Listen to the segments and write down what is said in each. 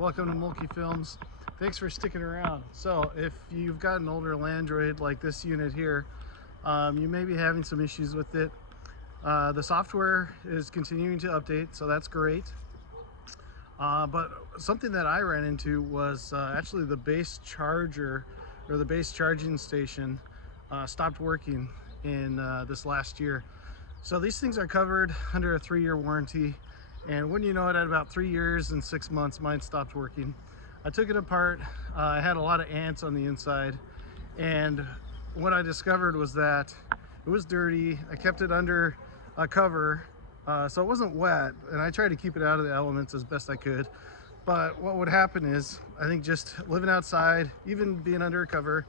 welcome to Mulkey Films. Thanks for sticking around. So if you've got an older Landroid like this unit here, you may be having some issues with it. The software is continuing to update, so that's great. But something that I ran into was actually the base charger, or the base charging station, stopped working in this last year. So these things are covered under a 3-year warranty, and when you know it, at about 3 years and 6 months, mine stopped working. I took it apart. I had a lot of ants on the inside, and what I discovered was that it was dirty. I kept it under a cover, so it wasn't wet, and I tried to keep it out of the elements as best I could. But what would happen is, I think just living outside, even being under a cover,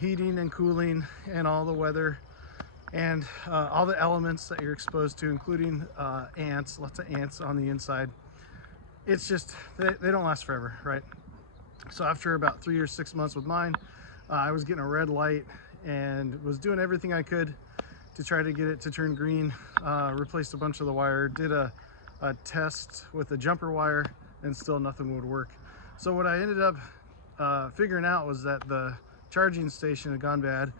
heating and cooling and all the weather and all the elements that you're exposed to, including ants, lots of ants on the inside, it's just, they don't last forever, right? So after about 3 or 6 months with mine, I was getting a red light and was doing everything I could to try to get it to turn green. Replaced a bunch of the wire, did a test with a jumper wire, and still nothing would work. So what I ended up figuring out was that the charging station had gone bad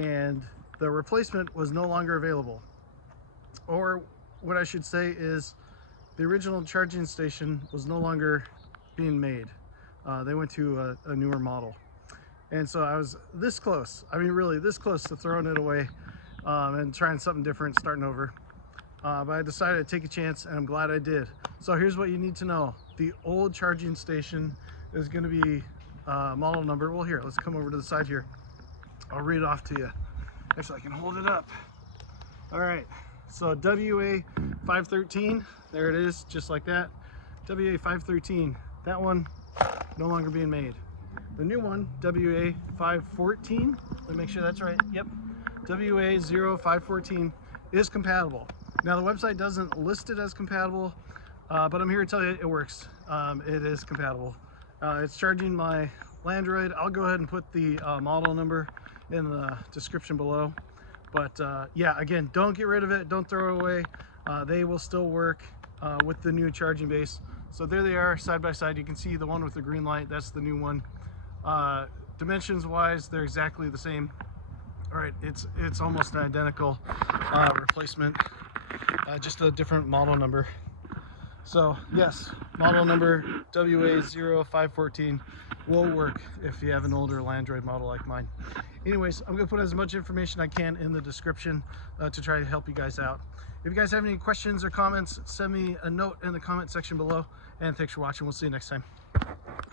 and the replacement was no longer available. Or what I should say is, the original charging station was no longer being made. They went to a newer model. And so I was this close, I mean really this close to throwing it away and trying something different, starting over. But I decided to take a chance, and I'm glad I did. So here's what you need to know. The old charging station is going to be model number, well here, let's come over to the side here. I'll read it off to you. Actually, I can hold it up. All right, so WA513, there it is, just like that. WA513, that one no longer being made. The new one, WA514, let me make sure that's right, yep. WA0514 is compatible. Now the website doesn't list it as compatible, but I'm here to tell you it works. It is compatible. It's charging my Landroid. I'll go ahead and put the model number in the description below. But yeah, again, don't get rid of it, don't throw it away. They will still work with the new charging base. So there they are, side by side. You can see the one with the green light, that's the new one. Dimensions wise, they're exactly the same. All right, it's almost an identical replacement, just a different model number. So yes, model number WA0514 will work if you have an older Landroid model like mine. Anyways, I'm gonna put as much information I can in the description to try to help you guys out. If you guys have any questions or comments, send me a note in the comment section below, and thanks for watching. We'll see you next time.